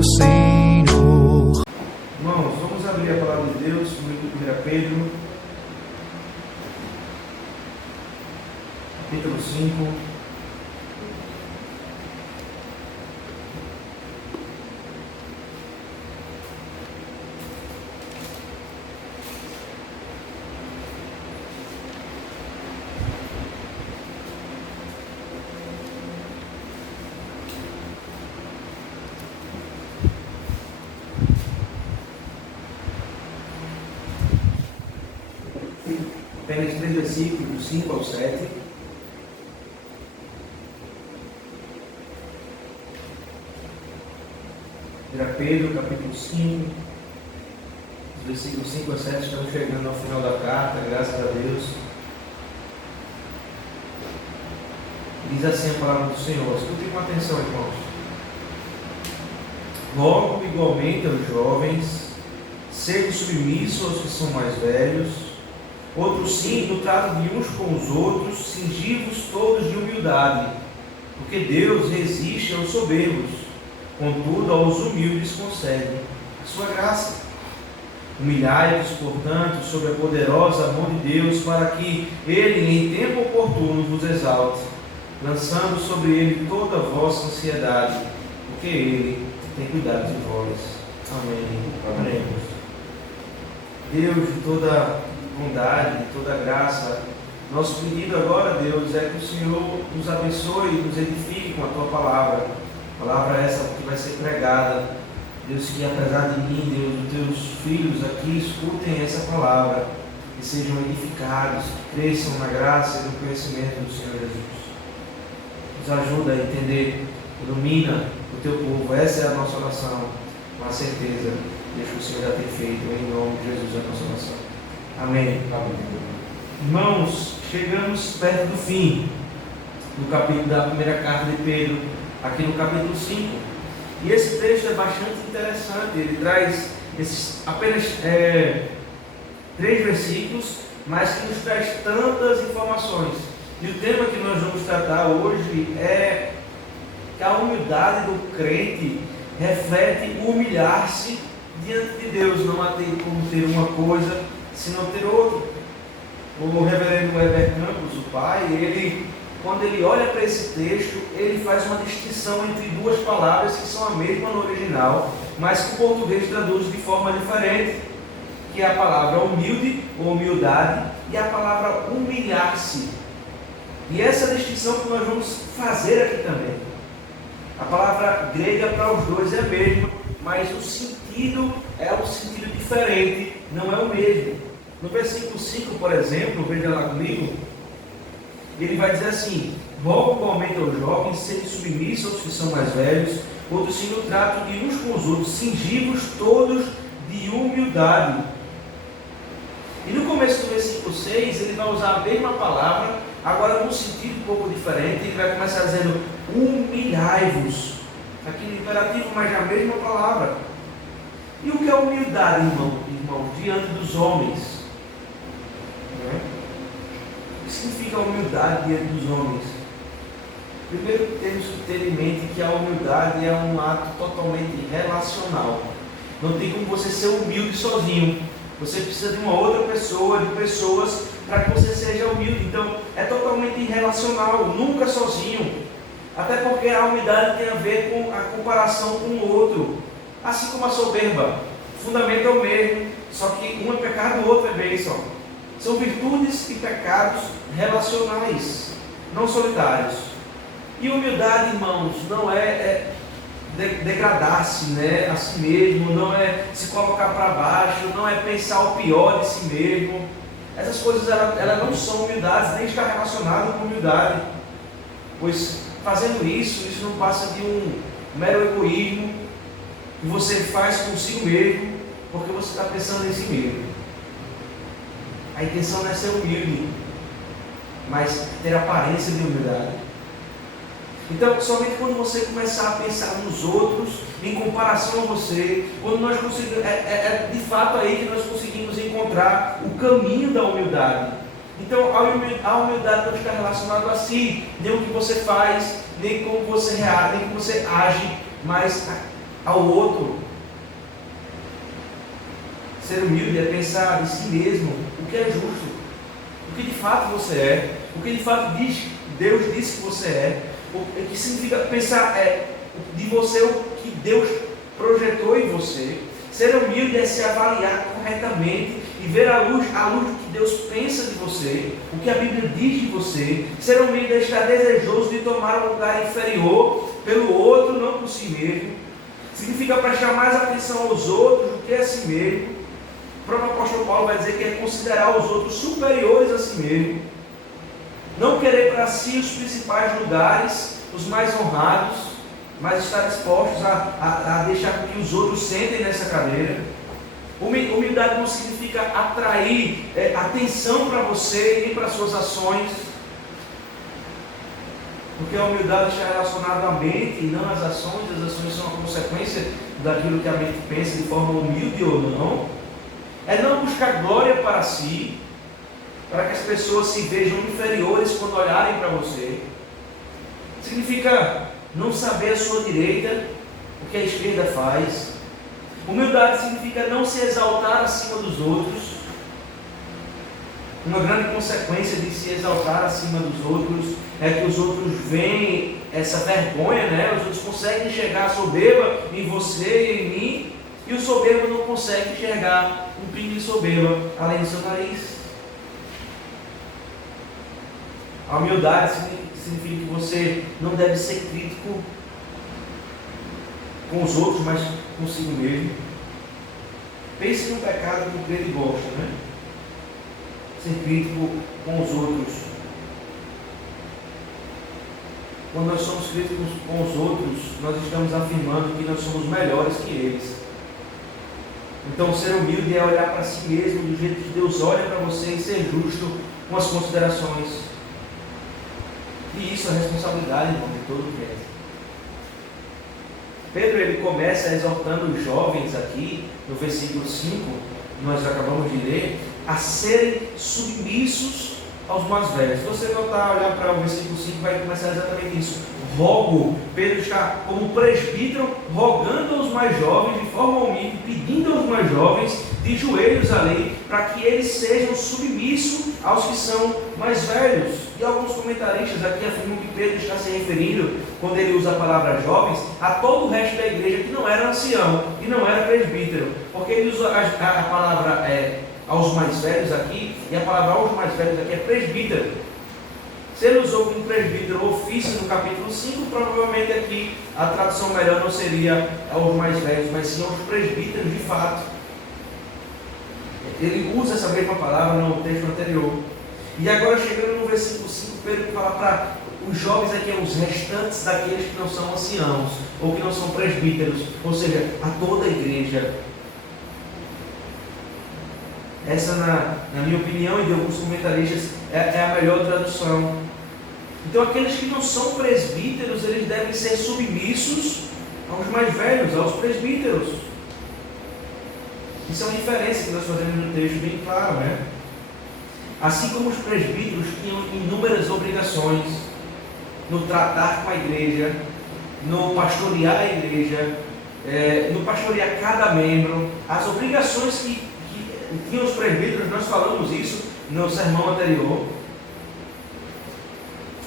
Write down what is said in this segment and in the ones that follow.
meu Senhor. Irmãos, vamos abrir a palavra de Deus no livro de 1 Pedro, capítulo 5. Apenas 3 versículos, 5 ao 7. Pedro, capítulo 5, versículos 5 a 7. Estamos chegando ao final da carta, graças a Deus. Diz assim a palavra do Senhor. Escutem com atenção, irmãos. Rogo igualmente aos jovens, sejam submissos aos que são mais velhos. Outros sim, no trato de uns com os outros, cingivos todos de humildade, porque Deus resiste aos soberbos, contudo aos humildes concede a sua graça. Humilhai-vos, portanto, sob a poderosa mão de Deus, para que Ele, em tempo oportuno, vos exalte, lançando sobre Ele toda a vossa ansiedade, porque Ele tem cuidado de vós. Amém. Amém. Deus, de toda bondade, de toda graça, nosso pedido agora, Deus, é que o Senhor nos abençoe e nos edifique com a Tua palavra. Palavra essa que vai ser pregada. Deus, que apesar de mim, Deus, os Teus filhos aqui escutem essa palavra e sejam edificados, que cresçam na graça e no conhecimento do Senhor Jesus. Nos ajuda a entender, ilumina o Teu povo. Essa é a nossa oração, com a certeza. Deixa o Senhor já ter feito, em nome de Jesus, a nossa oração. Amém. Amém. Irmãos, chegamos perto do fim do capítulo da primeira carta de Pedro, aqui no capítulo 5. E esse texto é bastante interessante. Ele traz apenas 3 versículos, mas que nos traz tantas informações. E o tema que nós vamos tratar hoje é que a humildade do crente reflete o humilhar-se diante de Deus. Não há como ter uma coisa se não ter outro. O reverendo Heber Campos, o pai, quando ele olha para esse texto, ele faz uma distinção entre 2 palavras que são a mesma no original, mas que o português traduz de forma diferente, que é a palavra humilde ou humildade e a palavra humilhar-se. E essa distinção que nós vamos fazer aqui também. A palavra grega para os dois é a mesma, mas o sentido é um sentido diferente, não é o mesmo. No versículo 5, por exemplo, veja lá comigo, ele vai dizer assim: rogo igualmente aos jovens, sejam submissos aos que são mais velhos, outros sim no trato de uns com os outros, cingivos todos de humildade. E no começo do versículo 6, ele vai usar a mesma palavra, agora num sentido um pouco diferente. Ele vai começar dizendo: humilhai-vos. Aqui no imperativo, mas a mesma palavra. E o que é humildade, irmão, diante dos homens? O que significa humildade diante dos homens? Primeiro temos que ter em mente que a humildade é um ato totalmente relacional. Não tem como você ser humilde sozinho. Você precisa de uma outra pessoa, de pessoas, para que você seja humilde. Então, é totalmente relacional, nunca sozinho. Até porque a humildade tem a ver com a comparação com o outro. Assim como a soberba, o fundamento é o mesmo, só que um é pecado, o outro é bênção. São virtudes e pecados relacionais, não solitários. E humildade, irmãos, não é degradar-se, a si mesmo, não é se colocar para baixo, não é pensar o pior de si mesmo. Essas coisas elas não são humildades, nem está relacionado com humildade. Pois fazendo isso não passa de um mero egoísmo que você faz consigo mesmo, porque você está pensando em si mesmo. A intenção não é ser humilde, mas ter aparência de humildade. Então, somente quando você começar a pensar nos outros, em comparação a você, quando nós conseguimos, de fato aí que nós conseguimos encontrar o caminho da humildade. Então, a humildade não está relacionada a si, nem o que você faz, nem como você reage, nem como você age, mas ao outro. Ser humilde é pensar em si mesmo o que é justo, o que de fato você é, o que de fato Deus disse que você é, o que significa pensar de você o que Deus projetou em você. Ser humilde é se avaliar corretamente e ver à luz do que Deus pensa de você, o que a Bíblia diz de você. Ser humilde é estar desejoso de tomar um lugar inferior pelo outro, não por si mesmo. Significa prestar mais atenção aos outros do que a si mesmo. O próprio apóstolo Paulo vai dizer que é considerar os outros superiores a si mesmo. Não querer para si os principais lugares, os mais honrados, mas estar dispostos a deixar com que os outros sentem nessa cadeira. Humildade não significa atrair atenção para você nem para suas ações, porque a humildade está relacionada à mente e não às ações. As ações são a consequência daquilo que a mente pensa de forma humilde ou não. É não buscar glória para si, para que as pessoas se vejam inferiores quando olharem para você. Significa não saber a sua direita, o que a esquerda faz. Humildade significa não se exaltar acima dos outros. Uma grande consequência de se exaltar acima dos outros é que os outros veem essa vergonha, né? Os outros conseguem enxergar a soberba em você e em mim, e o soberbo não consegue enxergar um pingo de soberba além do seu nariz. A humildade significa que você não deve ser crítico com os outros, mas consigo mesmo. Pense no pecado que o crente gosta, né? Ser crítico com os outros. Quando nós somos críticos com os outros, nós estamos afirmando que nós somos melhores que eles. Então, ser humilde é olhar para si mesmo do jeito que Deus olha para você e ser justo com as considerações. E isso é responsabilidade, irmão, de todo crente. Pedro, ele começa exortando os jovens aqui, no versículo 5, que nós acabamos de ler, a serem submissos aos mais velhos. Se você notar, olhar para o versículo 5, vai começar exatamente isso. Rogo, Pedro está como presbítero, rogando aos mais jovens, de forma humilde, pedindo aos mais jovens, de joelhos ali, para que eles sejam submissos aos que são mais velhos. E alguns comentaristas aqui afirmam que Pedro está se referindo, quando ele usa a palavra jovens, a todo o resto da igreja que não era ancião, que não era presbítero, porque ele usa a palavra aos mais velhos aqui, e a palavra aos mais velhos aqui é presbítero. Se ele usou como presbítero ofício no capítulo 5, provavelmente aqui a tradução melhor não seria aos mais velhos, mas sim aos presbíteros de fato. Ele usa essa mesma palavra no texto anterior. E agora, chegando no versículo 5, Pedro fala para os jovens aqui, os restantes daqueles que não são anciãos, ou que não são presbíteros, ou seja, a toda a igreja. Essa, na minha opinião e de alguns comentaristas, é a melhor tradução. Então, aqueles que não são presbíteros, eles devem ser submissos aos mais velhos, aos presbíteros. Isso é uma diferença que nós fazemos no texto bem claro, né? Assim como os presbíteros tinham inúmeras obrigações no tratar com a igreja, no pastorear a igreja, no pastorear cada membro, as obrigações que tinham os presbíteros, nós falamos isso no sermão anterior.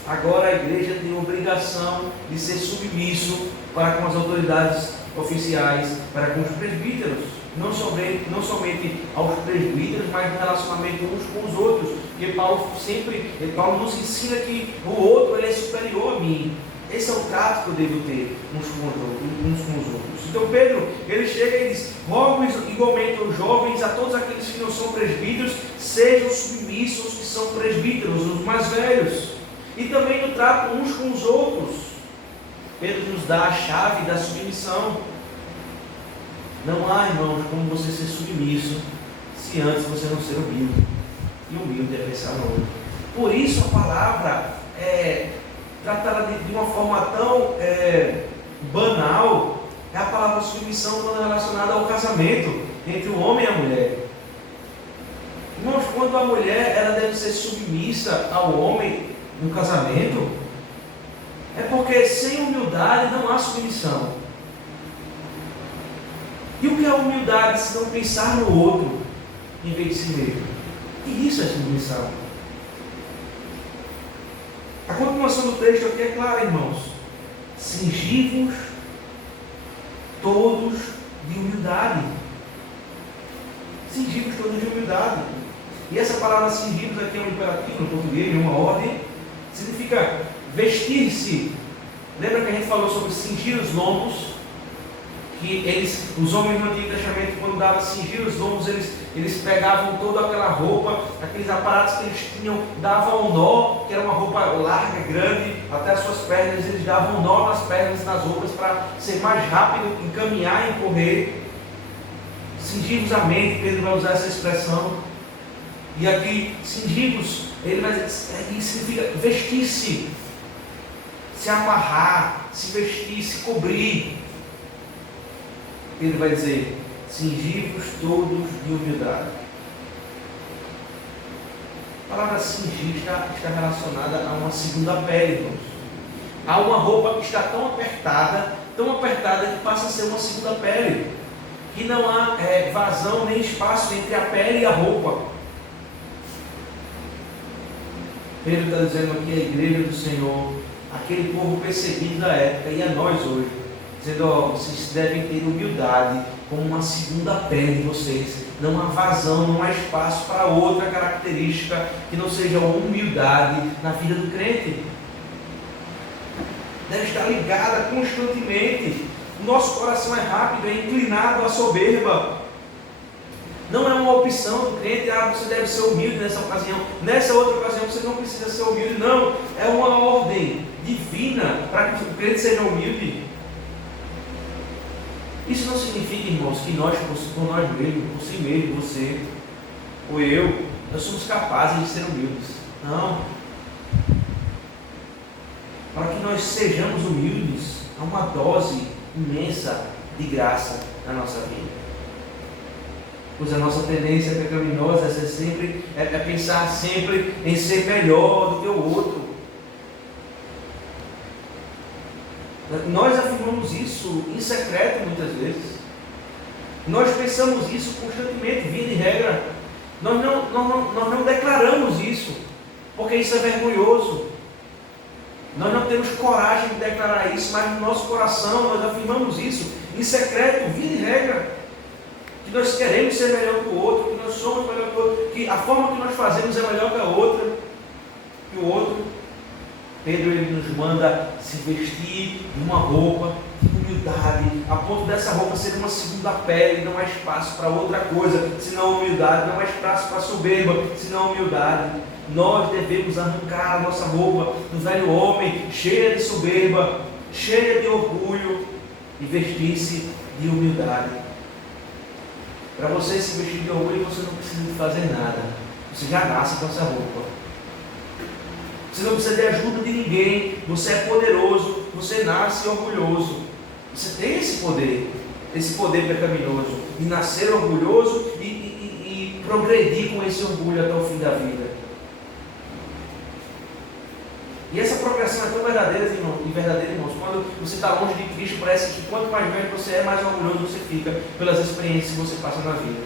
Agora a igreja tem a obrigação de ser submisso para com as autoridades oficiais, para com os presbíteros, não somente aos presbíteros, mas no relacionamento uns com os outros, porque Paulo nos ensina que o outro ele é superior a mim. Esse é o trato que eu devo ter uns com os outros. Então Pedro, ele chega e diz: rogo igualmente aos jovens, a todos aqueles que não são presbíteros, sejam submissos aos que são presbíteros, os mais velhos, e também no trato uns com os outros. Pedro nos dá a chave da submissão. Não há, irmãos, como você ser submisso se antes você não ser humilde. E humilde é pensar no outro. Por isso a palavra tratada de uma forma tão banal, é a palavra submissão quando é relacionada ao casamento entre o homem e a mulher. Irmãos, quando a mulher ela deve ser submissa ao homem no casamento, é porque sem humildade não há submissão. E o que é a humildade se não pensar no outro em vez de si mesmo? E isso é submissão. A continuação do texto aqui é clara, irmãos. Cingi-vos todos de humildade. Cingi-vos todos de humildade. E essa palavra cingir-vos aqui é um imperativo no português, é uma ordem. Significa vestir-se. Lembra que a gente falou sobre cingir os lombos? Que os homens no Antigo Testamento, quando davam cingir os lombos, eles pegavam toda aquela roupa, aqueles aparatos que eles tinham, davam um nó, que era uma roupa larga, grande, até as suas pernas, eles davam um nó nas pernas e nas roupas para ser mais rápido em caminhar e correr. Cingir-vos a mente, Pedro vai usar essa expressão. E aqui, cingir-vos, ele vai dizer, aqui significa vestir-se, se amarrar, se vestir, se cobrir. Ele vai dizer, cingir-vos todos de humildade. A palavra cingir está relacionada a uma segunda pele, irmãos. Há uma roupa que está tão apertada que passa a ser uma segunda pele. Que não há vazão nem espaço entre a pele e a roupa. Pedro está dizendo aqui a igreja do Senhor, aquele povo perseguido da época, e a nós hoje, dizendo, vocês devem ter humildade como uma segunda pele de vocês. Não há vazão, não há espaço para outra característica que não seja a humildade na vida do crente. Deve estar ligada constantemente. O nosso coração é rápido, é inclinado à soberba. Não é uma opção do crente, você deve ser humilde nessa ocasião. Nessa outra ocasião você não precisa ser humilde, não. É uma ordem divina para que o crente seja humilde. Isso não significa, irmãos, que nós, por nós mesmos, por si mesmo, você ou eu, nós somos capazes de ser humildes. Não. Para que nós sejamos humildes, há uma dose imensa de graça na nossa vida. Pois a nossa tendência pecaminosa é pensar sempre em ser melhor do que o outro. Nós afirmamos isso em secreto muitas vezes. Nós pensamos isso constantemente, via de regra. Nós não declaramos isso, porque isso é vergonhoso. Nós não temos coragem de declarar isso, mas no nosso coração nós afirmamos isso em secreto, via de regra. Que nós queremos ser melhor que o outro, que nós somos melhor que o outro, que a forma que nós fazemos é melhor que a outra, que o outro. Pedro ele nos manda se vestir de uma roupa de humildade, a ponto dessa roupa ser uma segunda pele, não há espaço para outra coisa, senão humildade, não há espaço para soberba, senão humildade. Nós devemos arrancar a nossa roupa do velho homem, cheia de soberba, cheia de orgulho, e vestir-se de humildade. Para você se vestir de orgulho, você não precisa de fazer nada. Você já nasce com essa roupa. Você não precisa de ajuda de ninguém. Você é poderoso. Você nasce orgulhoso. Você tem esse poder pecaminoso, de nascer orgulhoso e progredir com esse orgulho até o fim da vida. E essa progressão é tão verdadeira, irmãos, quando você está longe de Cristo, parece que quanto mais velho você é, mais orgulhoso você fica pelas experiências que você passa na vida.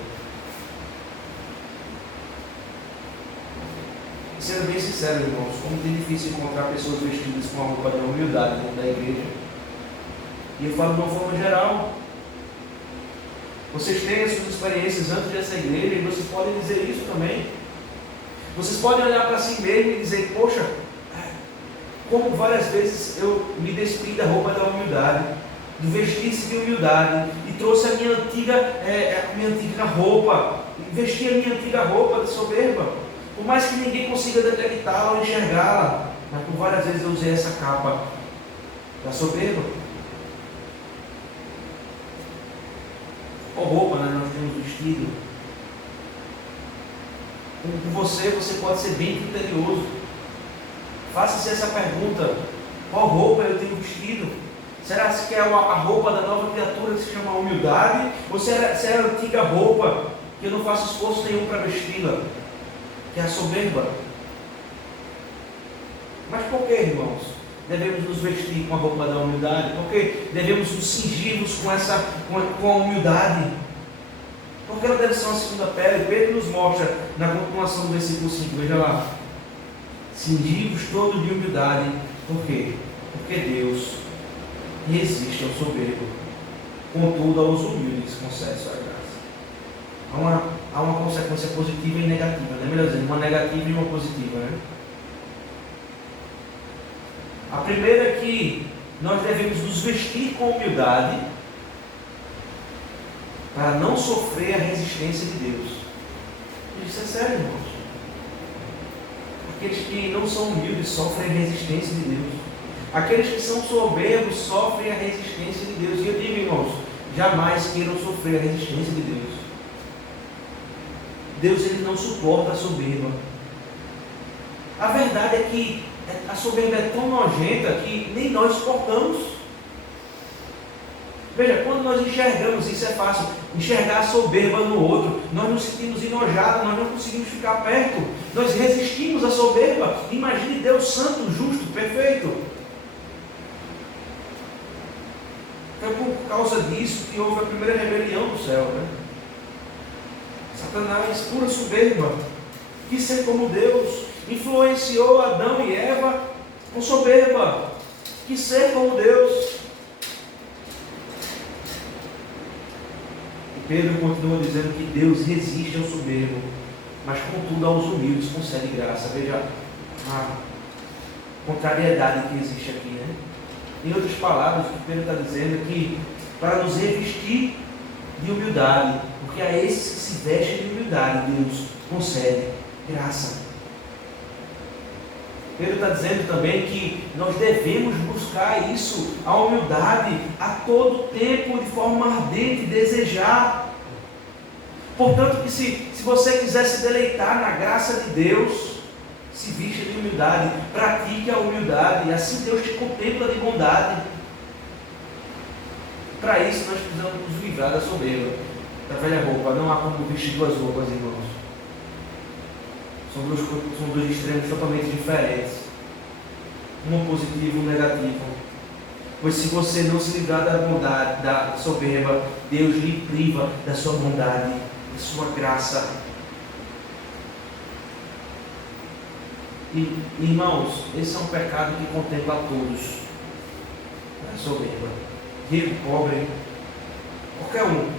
E sendo bem sincero, irmãos, como é difícil encontrar pessoas vestidas com a roupa da humildade dentro da igreja. E eu falo de uma forma geral. Vocês têm as suas experiências antes dessa igreja e vocês podem dizer isso também. Vocês podem olhar para si mesmo e dizer, poxa, como várias vezes eu me despedi da roupa da humildade, do vestir-se de humildade, e trouxe a minha antiga roupa, vesti a minha antiga roupa de soberba, por mais que ninguém consiga detectá-la ou enxergá-la, mas por várias vezes eu usei essa capa da soberba. Qual roupa nós temos vestido? Com você pode ser bem criterioso. Faça-se essa pergunta: qual roupa eu tenho vestido? Será que é a roupa da nova criatura que se chama humildade? Ou se é a antiga roupa que eu não faço esforço nenhum para vesti-la, que é a soberba? Mas por que, irmãos? devemos nos vestir com a roupa da humildade? Porque devemos nos cingirmos com a humildade? Porque ela deve ser uma segunda pele. Pedro nos mostra na continuação do versículo 5, veja lá. Cingivos todos de humildade. Por quê? Porque Deus resiste ao soberbo, contudo aos humildes concede sua graça. Há uma consequência positiva e negativa, né? Melhor dizendo, uma negativa e uma positiva, né? A primeira é que nós devemos nos vestir com humildade para não sofrer a resistência de Deus. Isso é sério, irmãos. Aqueles que não são humildes sofrem a resistência de Deus. Aqueles que são soberbos sofrem a resistência de Deus. E eu digo, irmãos, jamais queiram sofrer a resistência de Deus. Deus, ele não suporta a soberba. A verdade é que a soberba é tão nojenta que nem nós suportamos. Veja, quando nós enxergamos, isso é fácil, enxergar a soberba no outro, nós nos sentimos enojados, nós não conseguimos ficar perto, nós resistimos à soberba. Imagine Deus santo, justo, perfeito. Foi por causa disso que houve a primeira rebelião do céu, né? Satanás, pura soberba, quis ser como Deus, influenciou Adão e Eva com soberba, quis ser como Deus. E Pedro continua dizendo que Deus resiste ao soberbo, mas contudo aos humildes concede graça. Veja a contrariedade que existe aqui, né? Em outras palavras, o que Pedro está dizendo é que para nos revestir de humildade, porque a esses que se vestem de humildade, Deus concede graça. Pedro está dizendo também que nós devemos buscar isso, a humildade, a todo tempo, de forma ardente, desejar. Portanto, que se você quiser se deleitar na graça de Deus, se vista de humildade, pratique a humildade, e assim Deus te contempla de bondade. Para isso nós precisamos nos livrar da soberba, da velha roupa. Não há como vestir duas roupas, irmãos. São dois extremos totalmente diferentes. Um positivo e um negativo. Pois se você não se livrar da bondade, da soberba, Deus lhe priva da sua bondade, da sua graça. E, irmãos, esse é um pecado que contempla a todos. A soberba. Rico, pobre, qualquer um.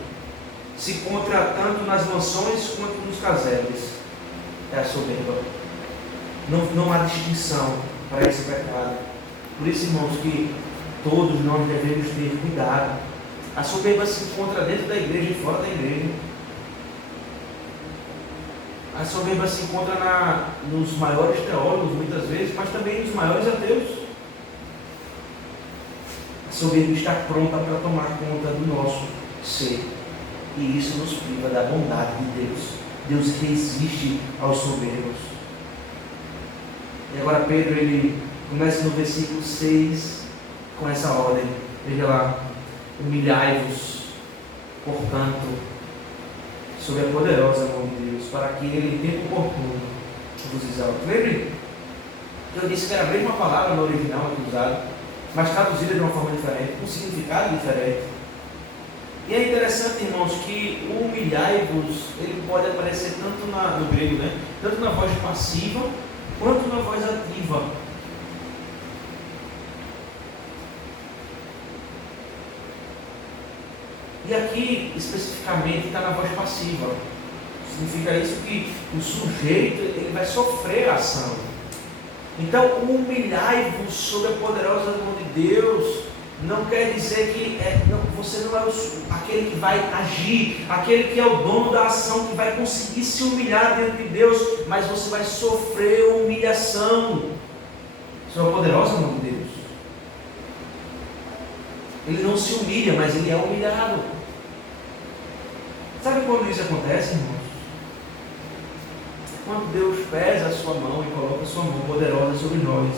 Se encontra tanto nas mansões quanto nos casebres. É a soberba. Não há distinção para esse pecado. Por isso, irmãos, que todos nós devemos ter cuidado. A soberba se encontra dentro da igreja e fora da igreja. A soberba se encontra nos maiores teólogos, muitas vezes, mas também nos maiores ateus. A soberba está pronta para tomar conta do nosso ser. E isso nos priva da bondade de Deus. Deus resiste aos soberbos. E agora Pedro, ele começa no versículo 6 com essa ordem. Veja lá. Humilhai-vos, portanto, sob a poderosa mão de Deus, para que ele em tempo oportuno vos exalte. Lembre que eu disse que era a mesma palavra no original aqui usada, mas traduzida de uma forma diferente, com um significado diferente. E é interessante, irmãos, que o humilhai-vos, ele pode aparecer tanto no grego, né? Tanto na voz passiva, quanto na voz ativa. E aqui, especificamente, está na voz passiva. Significa isso que o sujeito ele vai sofrer a ação. Então, humilhai-vos sob a poderosa mão de Deus não quer dizer que você não é aquele que vai agir, aquele que é o dono da ação, que vai conseguir se humilhar diante de Deus, mas você vai sofrer humilhação sob a poderosa mão de Deus. Ele não se humilha, mas ele é humilhado. Sabe quando isso acontece, irmãos? Quando Deus pesa a sua mão e coloca a sua mão poderosa sobre nós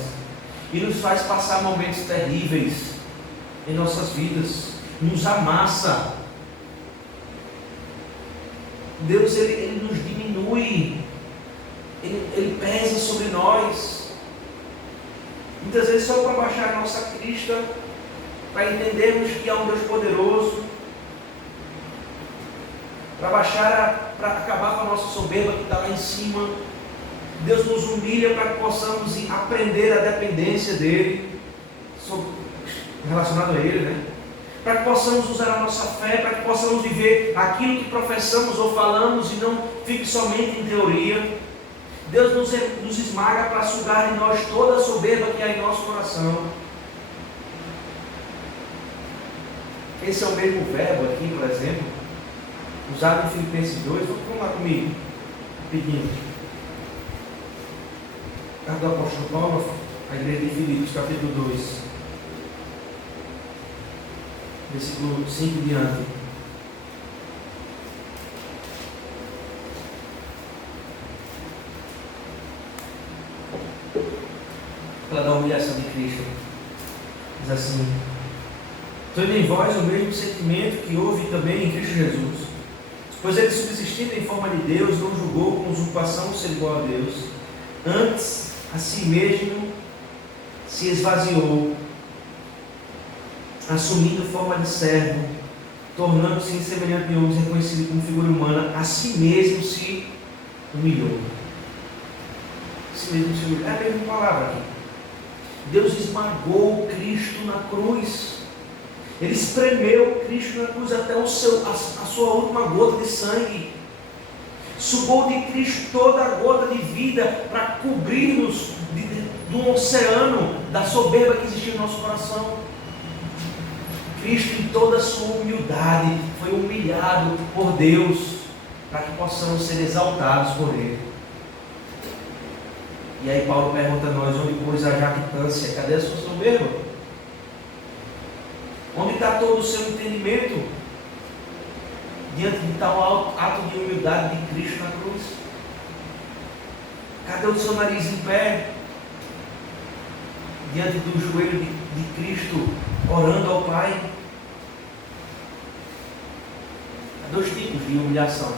e nos faz passar momentos terríveis em nossas vidas, nos amassa. Deus ele nos diminui, ele pesa sobre nós, muitas vezes só para baixar a nossa crista, para entendermos que há um Deus poderoso, para acabar com a nossa soberba que está lá em cima. Deus nos humilha para que possamos aprender a dependência dEle, relacionado a Ele, né? Para que possamos usar a nossa fé, para que possamos viver aquilo que professamos ou falamos e não fique somente em teoria. Deus nos esmaga para sugar de nós toda a soberba que há em nosso coração. Esse é o mesmo verbo aqui, por exemplo, usado em Filipenses 2. Vamos lá comigo, rapidinho. Carta do apóstolo Paulo, a igreja de Filipos, capítulo 2. Versículo 5 diante. Fala da humilhação de Cristo. Diz assim: tendo em vós o mesmo sentimento que houve também em Cristo Jesus, pois ele, subsistindo em forma de Deus, não julgou com usurpação ser igual a Deus, antes a si mesmo se esvaziou, assumindo forma de servo, tornando-se em semelhante de homens, reconhecido como figura humana, a si mesmo se humilhou. A si mesmo se humilhou. É a mesma palavra aqui. Deus esmagou Cristo na cruz. Ele espremeu Cristo na cruz até a sua última gota de sangue. Sugou de Cristo toda a gota de vida para cobrir-nos do oceano da soberba que existia no nosso coração. Cristo, em toda a sua humildade, foi humilhado por Deus para que possamos ser exaltados por Ele. E aí Paulo pergunta a nós: onde pôs a jactância? Cadê a sua soberba? Onde está todo o seu entendimento diante de tal ato de humildade de Cristo na cruz? Cadê o seu nariz em pé diante do joelho de Cristo, orando ao Pai? Há dois tipos de humilhação.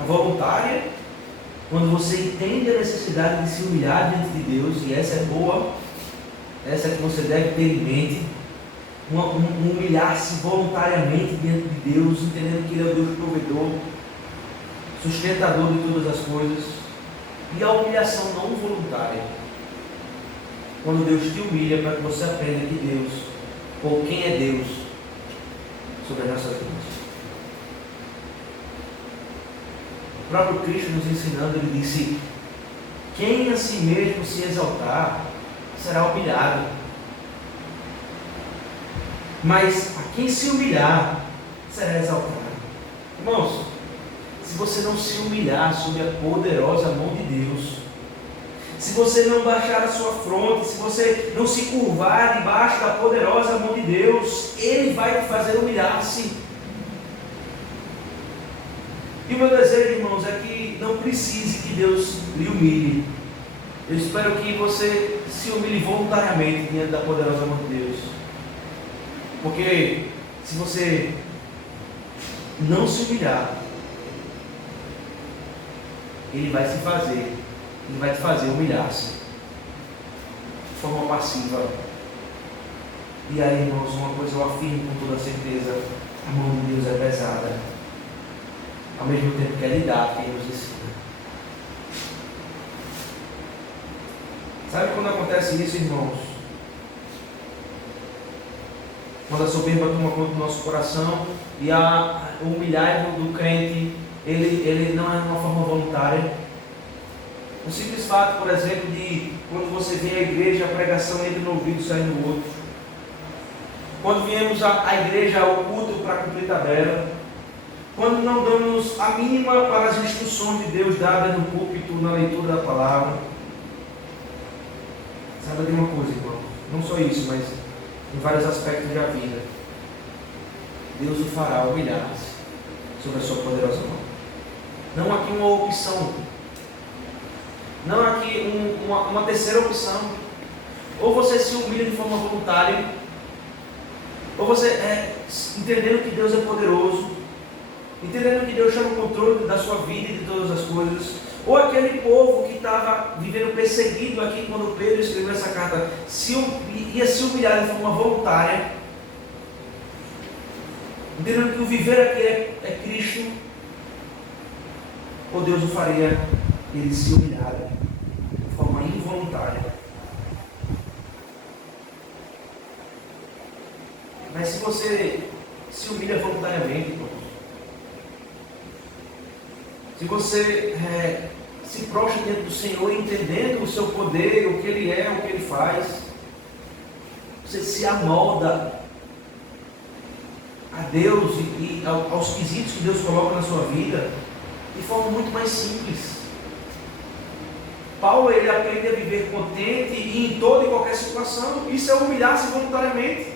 A voluntária, quando você entende a necessidade de se humilhar diante de Deus, e essa é boa, essa é que você deve ter em mente, humilhar-se voluntariamente diante de Deus, entendendo que Ele é o Deus provedor, sustentador de todas as coisas. E a humilhação não voluntária, quando Deus te humilha para que você aprenda que Deus, ou quem é Deus, sobre as nossas vidas. O próprio Cristo nos ensinando, Ele disse: quem a si mesmo se exaltar, será humilhado. Mas a quem se humilhar, será exaltado. Irmãos, se você não se humilhar sob a poderosa mão de Deus, se você não baixar a sua fronte, se você não se curvar debaixo da poderosa mão de Deus, Ele vai te fazer humilhar-se. E o meu desejo, irmãos, é que não precise que Deus lhe humilhe. Eu espero que você se humilhe voluntariamente diante da poderosa mão de Deus. Porque se você não se humilhar, Ele vai te fazer humilhar-se de forma passiva. E aí, irmãos, uma coisa eu afirmo com toda certeza: a mão de Deus é pesada, ao mesmo tempo que é lidar quem nos ensina. Sabe quando acontece isso, irmãos? Quando a soberba toma conta do nosso coração e o humilhar do crente, ele não é de uma forma voluntária. O simples fato, por exemplo, de quando você vem à igreja, a pregação entra no ouvido e sai no outro. Quando viemos à igreja, ao culto para cumprir tabela. Quando não damos a mínima para as instruções de Deus dadas no púlpito, na leitura da palavra. Saiba de uma coisa, irmão, não só isso, mas em vários aspectos da vida. Deus o fará humilhar-se sobre a sua poderosa mão. Não aqui uma opção. Não aqui uma terceira opção. Ou você se humilha de forma voluntária, ou você entendendo que Deus é poderoso, entendendo que Deus está no controle da sua vida e de todas as coisas, Ou aquele povo que estava vivendo perseguido aqui quando Pedro escreveu essa carta, ia se humilhar de forma voluntária, entendendo que o viver aqui é Cristo, ou Deus o faria ele se humilhar de forma involuntária. Mas se você se humilha voluntariamente, irmãos, se você se prostra diante do Senhor, entendendo o seu poder, o que Ele é, o que Ele faz, você se amolda a Deus e aos quesitos que Deus coloca na sua vida de forma muito mais simples. Paulo, ele aprende a viver contente e em toda e qualquer situação. Isso é humilhar-se voluntariamente.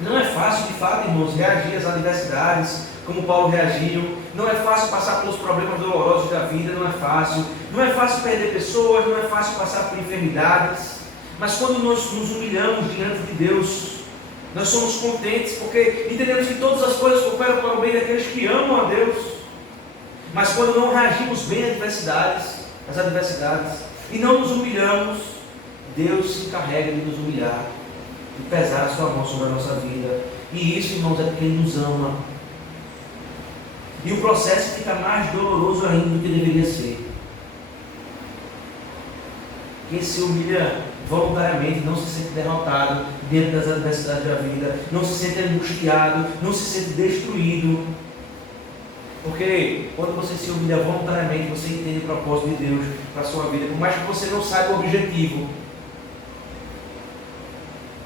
Não é fácil, de fato, irmãos, reagir às adversidades como Paulo reagiu. Não é fácil passar pelos problemas dolorosos da vida, não é fácil. Não é fácil perder pessoas, não é fácil passar por enfermidades. Mas quando nós nos humilhamos diante de Deus, nós somos contentes, porque entendemos que todas as coisas cooperam para o bem daqueles que amam a Deus. Mas quando não reagimos bem às adversidades, e não nos humilhamos, Deus se encarrega de nos humilhar, de pesar a sua mão sobre a nossa vida. E isso, irmãos, é porque Ele nos ama. E o processo fica mais doloroso ainda do que deveria ser. Quem se humilha voluntariamente não se sente derrotado diante das adversidades da vida, não se sente angustiado, não se sente destruído. Porque quando você se humilha voluntariamente, você entende o propósito de Deus para a sua vida, por mais que você não saiba o objetivo,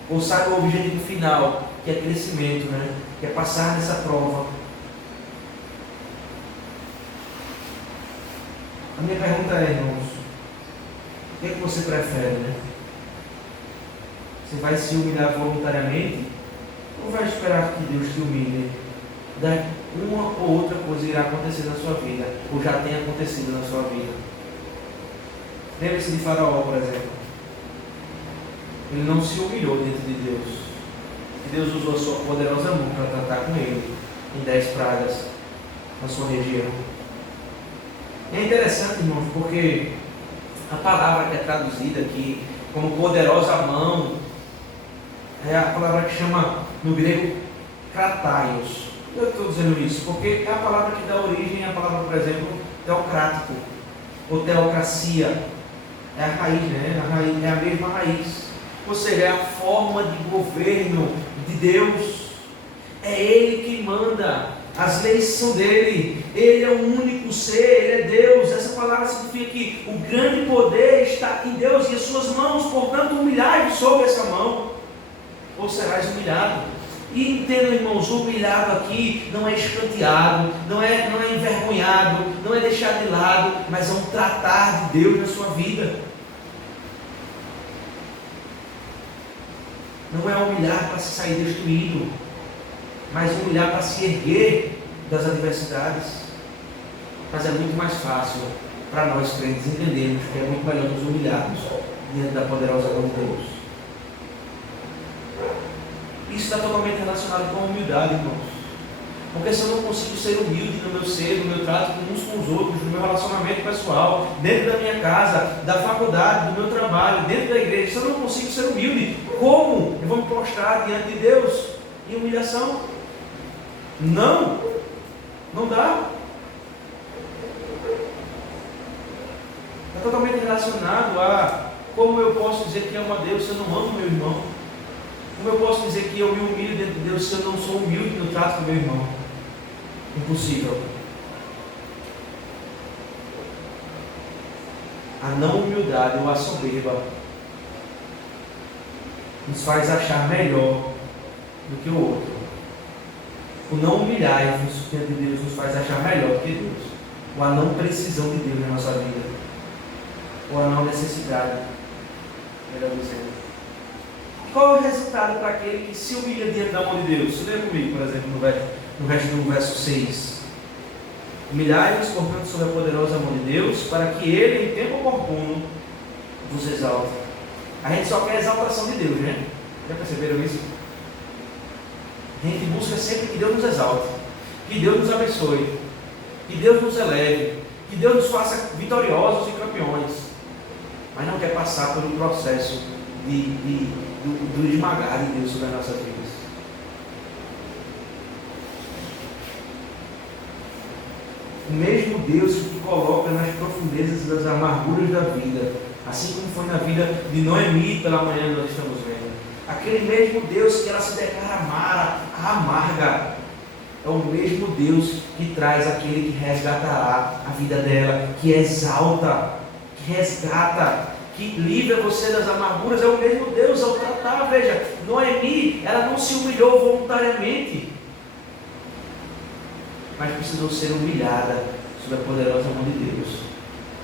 ou saiba o objetivo final, que é crescimento, né? Que é passar nessa prova. A minha pergunta é, irmãos, o que é que você prefere, né? Você vai se humilhar voluntariamente ou vai esperar que Deus te humilhe? Daí uma ou outra coisa irá acontecer na sua vida, ou já tem acontecido na sua vida. Lembre-se de Faraó, por exemplo. Ele não se humilhou diante de Deus. E Deus usou a sua poderosa mão para tratar com ele em 10 pragas na sua região. É interessante, irmãos, porque a palavra que é traduzida aqui como poderosa mão é a palavra que chama no grego krataios. Eu estou dizendo isso porque é a palavra que dá origem à palavra, por exemplo, teocrático ou teocracia. É a raiz, né? É a mesma raiz. Ou seja, é a forma de governo de Deus. É Ele quem manda. As leis são dele. Ele é o único ser, Ele é Deus. Essa palavra significa que o grande poder está em Deus e as suas mãos. Portanto, humilhai-vos sobre essa mão, ou serás humilhado. E entendam, irmãos, o humilhado aqui não é escanteado, não é envergonhado, não é deixado de lado, mas é um tratar de Deus na sua vida. Não é humilhar para se sair destruído, mas humilhar para se erguer das adversidades. Mas é muito mais fácil para nós crentes entendermos que é muito melhor nos humilharmos diante da poderosa mão de Deus. Isso está totalmente relacionado com a humildade, irmãos. Porque se eu não consigo ser humilde no meu ser, no meu trato uns com os outros, no meu relacionamento pessoal, dentro da minha casa, da faculdade, do meu trabalho, dentro da igreja, se eu não consigo ser humilde, como eu vou me prostrar diante de Deus em humilhação? Não dá. Está totalmente relacionado a como eu posso dizer que amo a Deus se eu não amo meu irmão. Como eu posso dizer que eu me humilho diante de Deus se eu não sou humilde no trato com meu irmão? Impossível. A não humildade ou a soberba nos faz achar melhor do que o outro. O não humilhar-nos diante de Deus nos faz achar melhor do que Deus. Ou a não precisão de Deus na nossa vida. Ou a não necessidade, melhor dizendo. Qual é o resultado para aquele que se humilha diante da mão de Deus? Você lê comigo, por exemplo, no verso 6. Humilhai-vos, portanto, sob a poderosa mão de Deus, para que Ele, em tempo oportuno, vos exalte. A gente só quer a exaltação de Deus, né? Já perceberam isso? A gente busca sempre que Deus nos exalte, que Deus nos abençoe, que Deus nos eleve, Que Deus nos faça vitoriosos e campeões, mas não quer passar pelo processo do esmagar de Deus sobre as nossas vidas. O mesmo Deus que te coloca nas profundezas das amarguras da vida, assim como foi na vida de Noemi pela manhã nós estamos vendo. Aquele mesmo Deus que ela se declara amarga, é o mesmo Deus que traz aquele que resgatará a vida dela, que exalta, que resgata, que livra você das amarguras. É o mesmo Deus ao tratar. Veja, Noemi, ela não se humilhou voluntariamente, mas precisou ser humilhada sob a poderosa mão de Deus.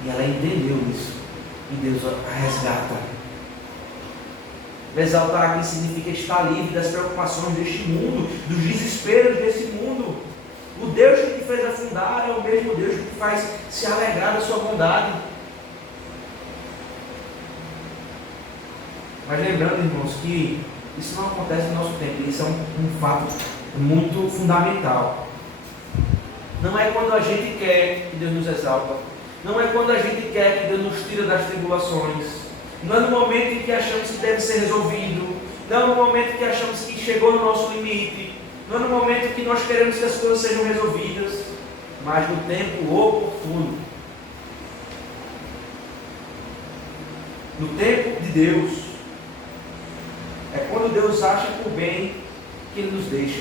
E ela entendeu isso. E Deus a resgata. Exaltar aqui significa estar livre das preocupações deste mundo, dos desesperos desse mundo. O Deus que te fez afundar é o mesmo Deus que te faz se alegrar da sua bondade. Mas lembrando, irmãos, que isso não acontece no nosso tempo. Isso é um fato muito fundamental. Não é quando a gente quer que Deus nos exalta. Não é quando a gente quer que Deus nos tira das tribulações. Não é no momento em que achamos que deve ser resolvido. Não é no momento em que achamos que chegou no nosso limite. Não é no momento em que nós queremos que as coisas sejam resolvidas. Mas no tempo oportuno. No tempo de Deus. É quando Deus acha por bem que Ele nos deixa.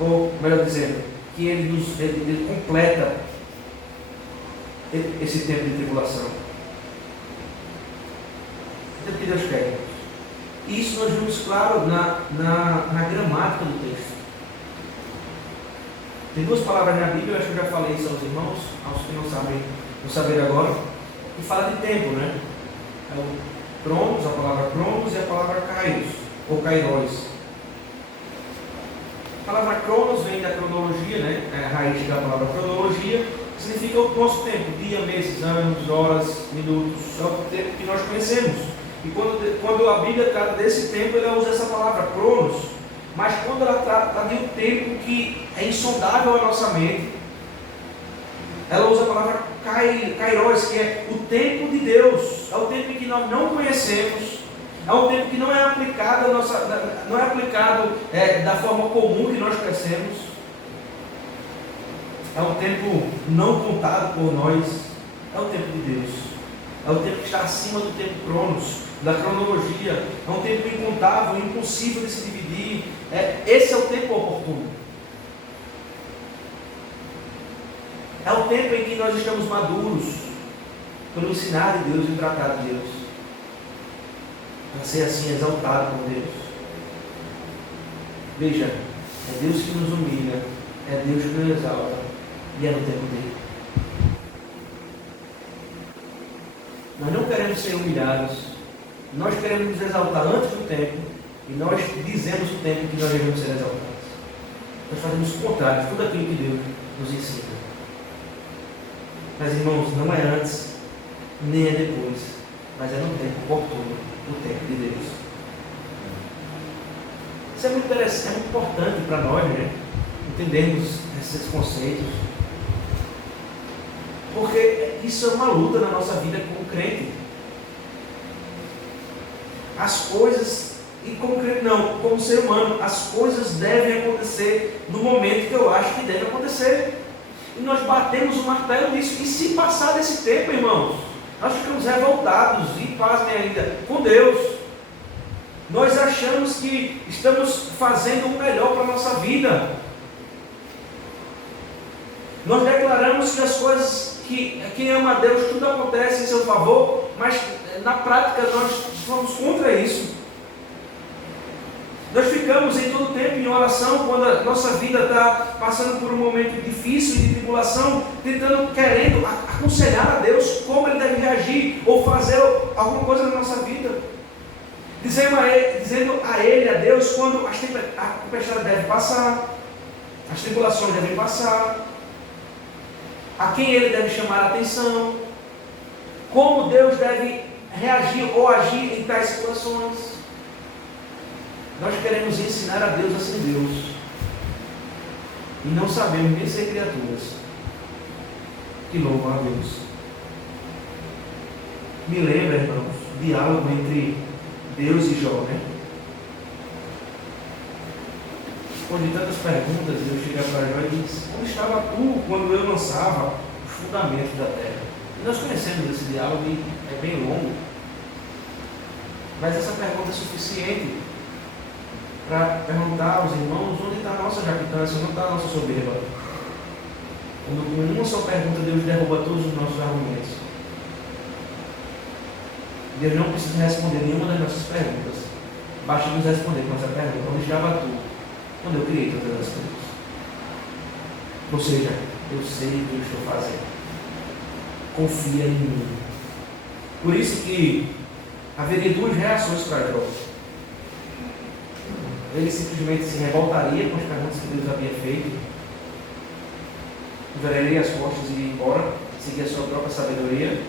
Ou, melhor dizendo, que Ele completa esse tempo de tribulação. O que Deus quer. E isso nós vemos claro na gramática do texto. Tem duas palavras na Bíblia, eu acho que eu já falei isso aos irmãos, aos que não sabem, vão saber agora, que fala de tempo, né? É o cronos, a palavra cronos, e a palavra kairos, ou kairos. A palavra cronos vem da cronologia, né? É a raiz da palavra cronologia, significa o nosso tempo, dia, meses, anos, horas, minutos, é o tempo que nós conhecemos. E quando a Bíblia trata desse tempo, ela usa essa palavra cronos, mas quando ela trata de um tempo que é insondável à nossa mente, ela usa a palavra kairos, que é o tempo de Deus, é o tempo em que nós não conhecemos, é um tempo que não é aplicado, da forma comum que nós conhecemos, é um tempo não contado por nós, é o tempo de Deus, é o tempo que está acima do tempo cronos, da cronologia, é um tempo incontável, impossível de se dividir, esse é o tempo oportuno. É o tempo em que nós estamos maduros pelo ensinar de Deus e tratar de Deus, para ser assim exaltado por Deus. Veja, é Deus que nos humilha, é Deus que nos exalta, e é no tempo dele. Nós não queremos ser humilhados, nós queremos nos exaltar antes do tempo, e nós dizemos o tempo que nós devemos ser exaltados. Nós fazemos o contrário de tudo aquilo que Deus nos ensina. Mas, irmãos, não é antes, nem é depois, mas é no tempo oportuno, no tempo de Deus. Isso é muito interessante, é muito importante para nós, né? Entendermos esses conceitos. Porque isso é uma luta na nossa vida como crente. As coisas, e como crente não, como ser humano, as coisas devem acontecer no momento que eu acho que deve acontecer. E nós batemos o martelo nisso. E se passar desse tempo, irmãos, nós ficamos revoltados e pasmem ainda com Deus. Nós achamos que estamos fazendo o melhor para a nossa vida. Nós declaramos que as coisas, que quem ama a Deus, tudo acontece em seu favor, mas na prática nós vamos contra isso. Nós ficamos em todo tempo em oração, quando a nossa vida está passando por um momento difícil de tribulação, querendo aconselhar a Deus como Ele deve reagir, ou fazer alguma coisa na nossa vida. Dizendo a Ele, a Deus, quando a tempestade deve passar, as tribulações devem passar, a quem Ele deve chamar a atenção, como Deus deve reagir ou agir em tais situações. Nós queremos ensinar a Deus a ser Deus, e não sabemos nem ser criaturas. que louvam a Deus. Me lembra, irmãos, o diálogo entre Deus e Jó, né? Depois de tantas perguntas, Deus chega para Jó e diz: onde estava tu quando eu lançava os fundamentos da terra? E nós conhecemos esse diálogo e é bem longo, mas essa pergunta é suficiente para perguntar aos irmãos onde está a nossa jactância, onde está a nossa soberba. Quando com uma só pergunta Deus derruba todos os nossos argumentos. Deus não precisa responder nenhuma das nossas perguntas. Basta nos responder com essa pergunta: onde estava tu quando eu criei todas as coisas? Ou seja, eu sei o que eu estou fazendo. Confia em mim. Por isso que haveria duas reações para Jó. Ele simplesmente se revoltaria com as perguntas que Deus havia feito, viraria as costas e ia embora, seguir a sua própria sabedoria.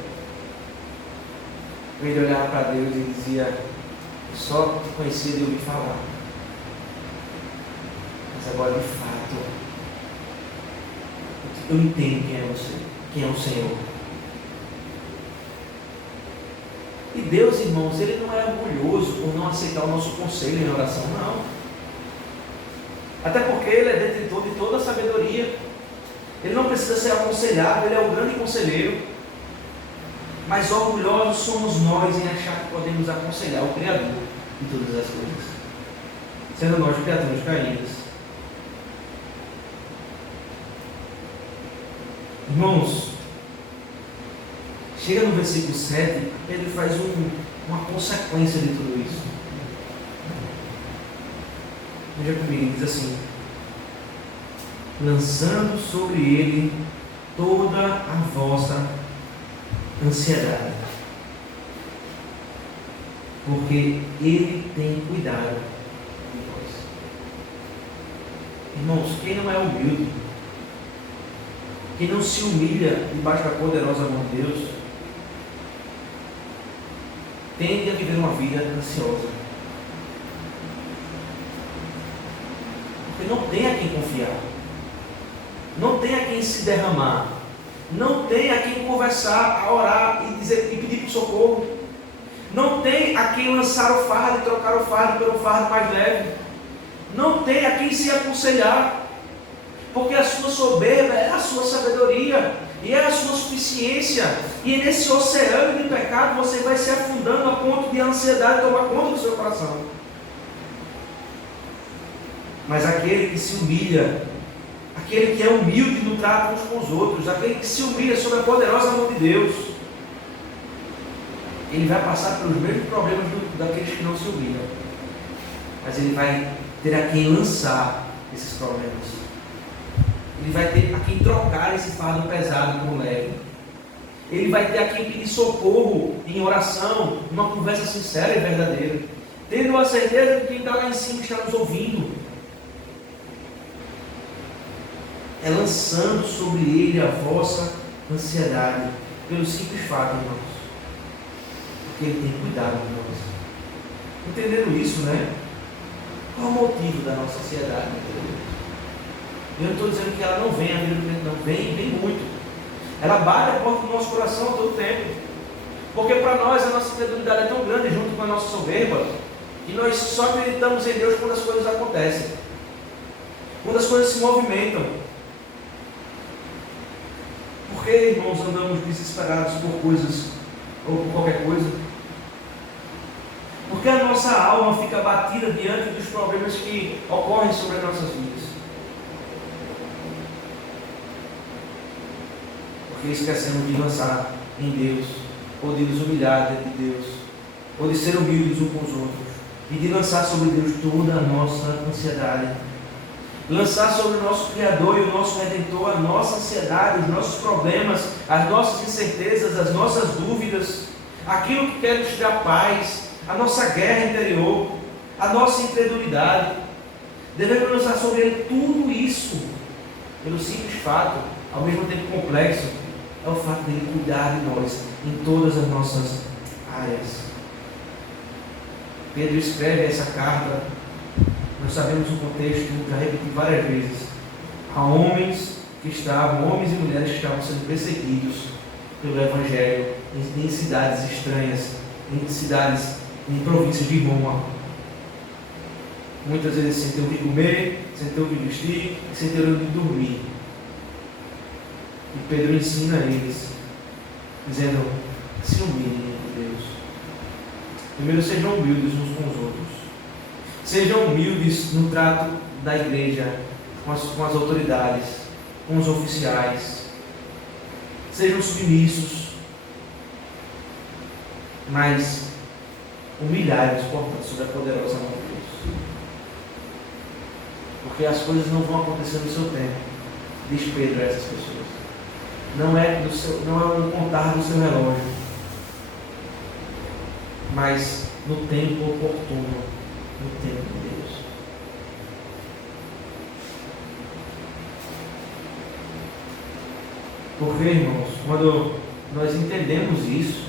Ele olhava para Deus e dizia: eu só conhecia de ouvir falar, mas agora de fato eu entendo quem é você, quem é o Senhor. E Deus, irmãos, Ele não é orgulhoso por não aceitar o nosso conselho em oração, não. Até porque Ele é detentor de toda a sabedoria. Ele não precisa ser aconselhado, Ele é o grande conselheiro. Mas orgulhosos somos nós em achar que podemos aconselhar o Criador de todas as coisas, sendo nós criaturas caídas. Irmãos, chega no versículo 7, Pedro faz uma consequência de tudo isso. Veja comigo, diz assim: lançando sobre ele toda a vossa ansiedade, porque ele tem cuidado de nós. Irmãos, quem não é humilde, quem não se humilha debaixo da poderosa mão de Deus, tende a viver uma vida ansiosa, porque não tem a quem confiar, não tem a quem se derramar, não tem a quem conversar, a orar e pedir por socorro, não tem a quem lançar o fardo e trocar o fardo pelo fardo mais leve, não tem a quem se aconselhar, porque a sua soberba é a sua sabedoria e é a sua suficiência, e nesse oceano de pecado você vai se afundando a ponto de a ansiedade tomar conta do seu coração. Mas aquele que se humilha, aquele que é humilde no trato uns com os outros, aquele que se humilha sob a poderosa mão de Deus, ele vai passar pelos mesmos problemas daqueles que não se humilham, mas ele vai ter a quem lançar esses problemas. Ele vai ter a quem trocar esse fardo pesado por leve. Ele vai ter a quem pedir socorro em oração, numa conversa sincera e verdadeira, tendo a certeza de que quem está lá em cima está nos ouvindo. É lançando sobre ele a vossa ansiedade, pelo simples fato, irmãos, porque ele tem cuidado de nós. Entendendo isso, né? Qual é o motivo da nossa ansiedade? Eu não estou dizendo que ela não vem, a vida não vem muito. Ela bate a porta do nosso coração a todo tempo. Porque para nós a nossa incredulidade é tão grande junto com a nossa soberba, que nós só acreditamos em Deus quando as coisas acontecem, quando as coisas se movimentam. Por que, irmãos, andamos desesperados por coisas ou por qualquer coisa? Porque a nossa alma fica batida diante dos problemas que ocorrem sobre as nossas vidas. Porque esquecemos de lançar em Deus, ou de nos humilhar diante de Deus, ou de ser humildes uns com os outros, e de lançar sobre Deus toda a nossa ansiedade. Lançar sobre o nosso Criador e o nosso Redentor a nossa ansiedade, os nossos problemas, as nossas incertezas, as nossas dúvidas, aquilo que quer nos dar paz, a nossa guerra interior, a nossa incredulidade. Devemos lançar sobre Ele tudo isso, pelo simples fato, ao mesmo tempo complexo, é o fato de Ele cuidar de nós em todas as nossas áreas. Pedro escreve essa carta, nós sabemos o contexto, já repeti várias vezes, a homens que estavam, homens e mulheres que estavam sendo perseguidos pelo Evangelho em cidades estranhas, em cidades, em províncias de Roma. Muitas vezes sem ter o que comer, sem ter o que vestir, sem ter o que dormir. E Pedro ensina eles, dizendo: se humilhem por Deus. Primeiro, sejam humildes uns com os outros. Sejam humildes no trato da igreja, com as autoridades, com os oficiais. Sejam submissos, mas humilhados, portanto, sob a poderosa mão de Deus. Porque as coisas não vão acontecer no seu tempo, diz Pedro a essas pessoas. Não é um contar do seu relógio, mas no tempo oportuno, no tempo de Deus. Porque, irmãos, quando nós entendemos isso,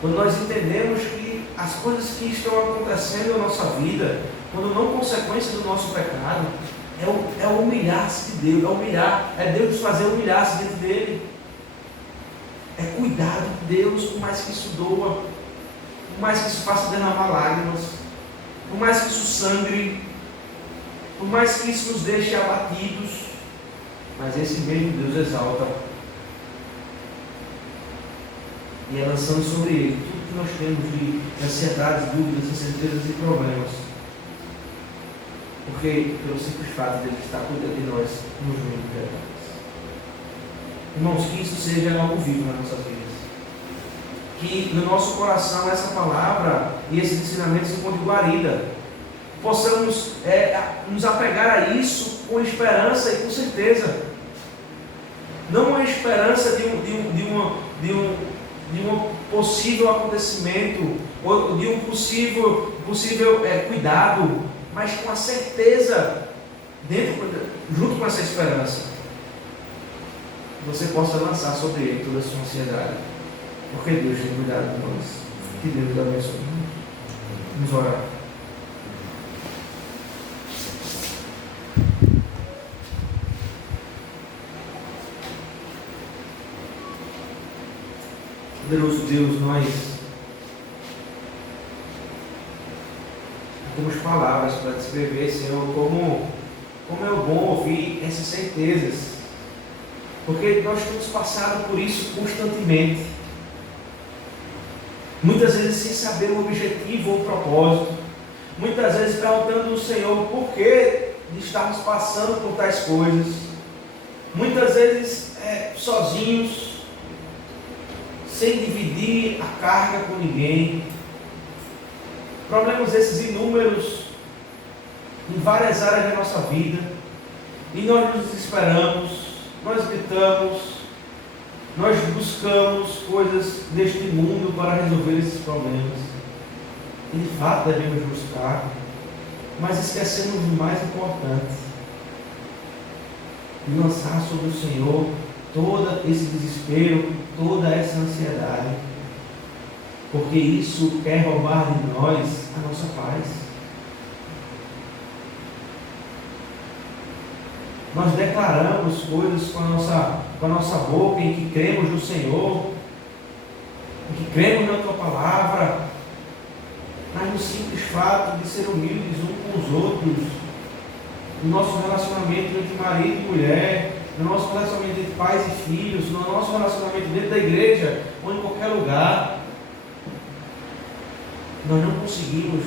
quando nós entendemos que as coisas que estão acontecendo na nossa vida, quando não consequência do nosso pecado, é o humilhar-se de Deus, é Deus nos fazer humilhar-se diante dele. É cuidar de Deus, por mais que isso doa, por mais que isso faça derramar lágrimas, por mais que isso sangre, por mais que isso nos deixe abatidos, mas esse mesmo Deus exalta e é lançando sobre ele tudo que nós temos de ansiedades, dúvidas, incertezas e problemas, porque pelo simples fato de ele estar cuidando de nós nos meios verdades. Irmãos, que isso seja algo vivo nas nossas vidas, que no nosso coração essa palavra e esse ensinamento se encontre guarida, possamos nos apegar a isso com esperança e com certeza, não uma esperança de um possível acontecimento ou de um possível cuidado, mas com a certeza junto com essa esperança você possa lançar sobre ele toda a sua ansiedade, porque Deus tem cuidado de nós. Que Deus nos abençoe. Vamos orar. Poderoso Deus, nós temos palavras para descrever, Senhor, como é bom ouvir essas certezas, porque nós temos passado por isso constantemente, muitas vezes sem saber o objetivo ou o propósito, muitas vezes perguntando ao Senhor por que estamos passando por tais coisas, muitas vezes sozinhos, sem dividir a carga com ninguém. Problemas esses inúmeros em várias áreas da nossa vida, e nós nos desesperamos, nós gritamos, nós buscamos coisas deste mundo para resolver esses problemas, e de fato devemos buscar, mas esquecemos do mais importante, de lançar sobre o Senhor todo esse desespero, toda essa ansiedade, porque isso quer roubar de nós a nossa paz. Nós declaramos coisas com a nossa boca em que cremos no Senhor, em que cremos na Tua Palavra, mas no simples fato de ser humildes uns com os outros, no nosso relacionamento entre marido e mulher, no nosso relacionamento entre pais e filhos, no nosso relacionamento dentro da igreja ou em qualquer lugar, nós não conseguimos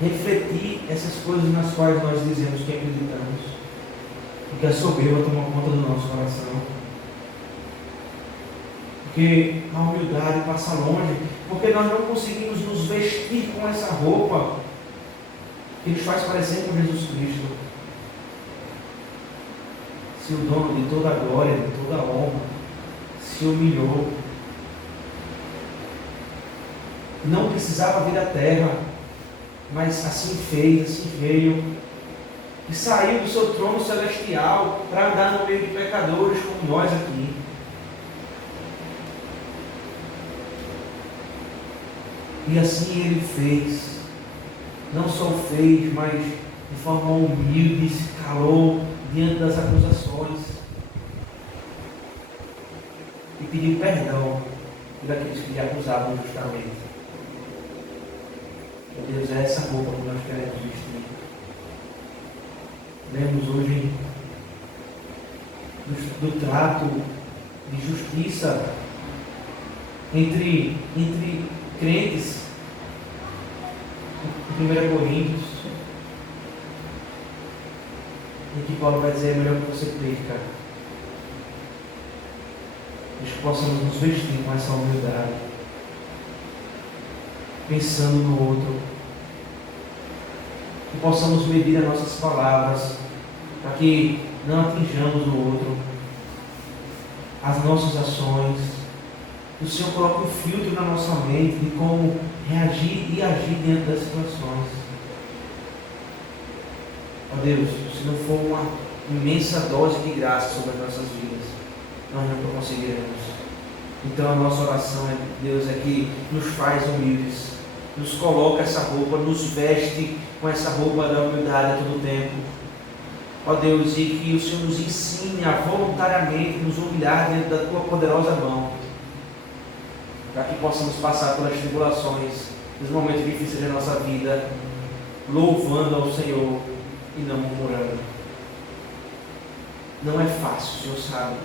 refletir essas coisas nas quais nós dizemos que acreditamos, porque a soberba toma conta do nosso coração, porque a humildade passa longe, porque nós não conseguimos nos vestir com essa roupa que nos faz parecer com Jesus Cristo. Se o dono de toda a glória, de toda a honra, se humilhou, não precisava vir à terra, mas assim fez, assim veio, e saiu do seu trono celestial para andar no meio de pecadores como nós aqui. E assim ele fez, não só fez, mas de forma humilde, se calou diante das acusações e pediu perdão por aqueles que lhe acusavam injustamente. Meu Deus, é essa roupa que nós queremos vestir. Vemos hoje do trato de justiça entre crentes em 1 Coríntios, em que Paulo vai dizer: é melhor que você perca. Nós possamos nos vestir com essa humildade, pensando no outro, que possamos medir as nossas palavras, para que não atinjamos o outro, as nossas ações. Que o Senhor coloque um filtro na nossa mente de como reagir e agir diante das situações. Ó Deus, se não for uma imensa dose de graça sobre as nossas vidas, nós não conseguiremos. Então a nossa oração, Deus, é que nos faz humildes, nos coloca essa roupa, nos veste com essa roupa da humildade a todo tempo. Ó Deus, e que o Senhor nos ensine a voluntariamente nos humilhar diante da Tua poderosa mão, para que possamos passar pelas tribulações, nos momentos difíceis da nossa vida, louvando ao Senhor e não murmurando. Não é fácil, o Senhor sabe.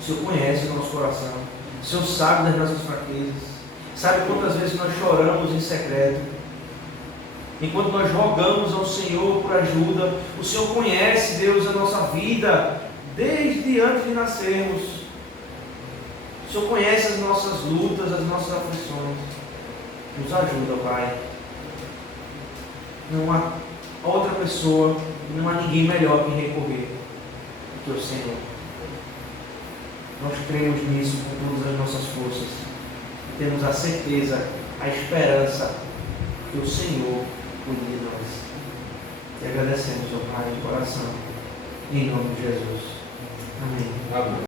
O Senhor conhece o nosso coração. O Senhor sabe das nossas fraquezas. Sabe quantas vezes nós choramos em secreto. Enquanto nós rogamos ao Senhor por ajuda, o Senhor conhece, Deus, a nossa vida desde antes de nascermos. O Senhor conhece as nossas lutas, as nossas aflições. Nos ajuda, Pai. Não há outra pessoa, não há ninguém melhor que recorrer do que o Senhor. Nós cremos nisso com todas as nossas forças. Temos a certeza, a esperança que o Senhor cuida de nós. E agradecemos, ó Pai, de coração. Em nome de Jesus. Amém.